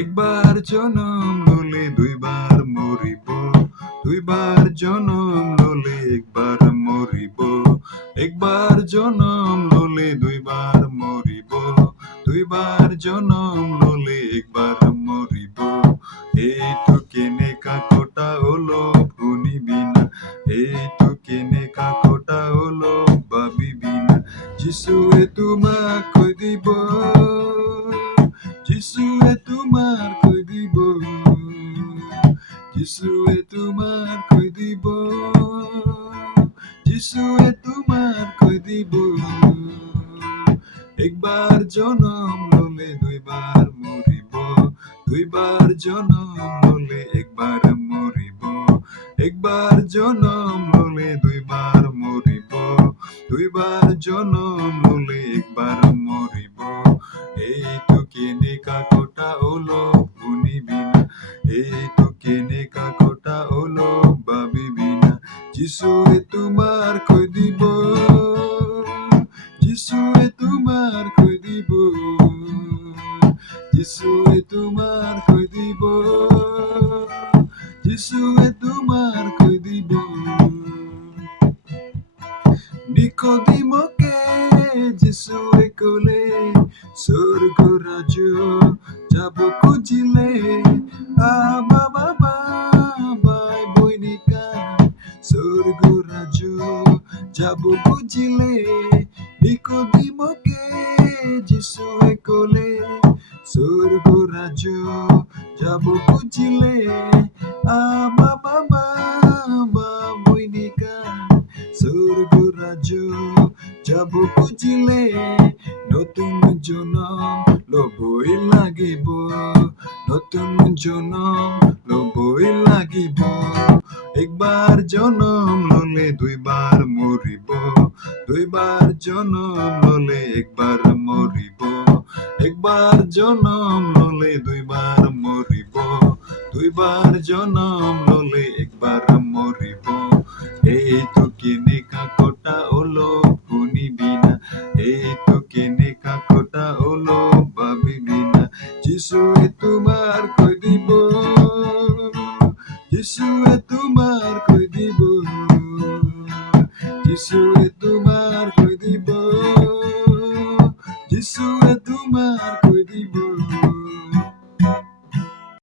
একবার জনম ললে দুইবার মরিব, দুইবার জনম ললে একবার মরিব, একবার জনম ললে দুইবার মরিব, দুইবার জনম ললে একবার মরিব। এইটু কেনে কাকটা হলো শুনিবি না, এইটু কেনে কাকটা হলো ভাবিবি না। যিশুয়ে তোমাক কই দিব, যিশুয়ে তোমার কই দিব, যিশুয়ে তোমার কই দিব, যিশুয়ে তোমার কই দিব। একবার জনম ললে দুইবার মরিব, দুইবার জনম ললে একবার মরিব, একবার জনম ললে দুইবার মরিব, দুইবার জনম ললে একবার মরিব। এইটু কেনে কাকটা হলো শুনিবি না, এইটু কেনে কাকটা হলো ভাবিবি না। যিশুয়ে তোমার কই দিব, যিশুয়ে তোমার কই দিব, যিশুয়ে তোমার কই দিব, যিশুয়ে তোমার কই দিব। নিকোদিমকে যিশুয়ে কলে, স্বর্গ রাজ্য যাব খুঁজিলে। আবা বাবা ভাই বৈনিকা, স্বর্গ রাজ্য যাব খুঁজিলে। নিকোদিমকে যিশুয়ে কলে, স্বর্গ রাজ্য যাব খুঁজিলে। আবা বাবা ভাই বৈনিকা, স্বর্গ রাজ্য যাব খুঁজিলে। নতুন জনম লবই লাগিব, নতুন জনম লবই লাগিব। একবার জনম ললে দুইবার মরিব, দুইবার জনম ললে একবার মরিব, একবার জনম ললে দুইবার মরিব, দুইবার জনম ললে একবার মরিব। এইটু কেনে কাকটা হলো শুনিবি না, এইটু কেনে কাকটা হলো ভাবিবি না। যিশুয়ে তোমার কই দিব, যিশুয়ে তোমার কই দিব, যিশুয়ে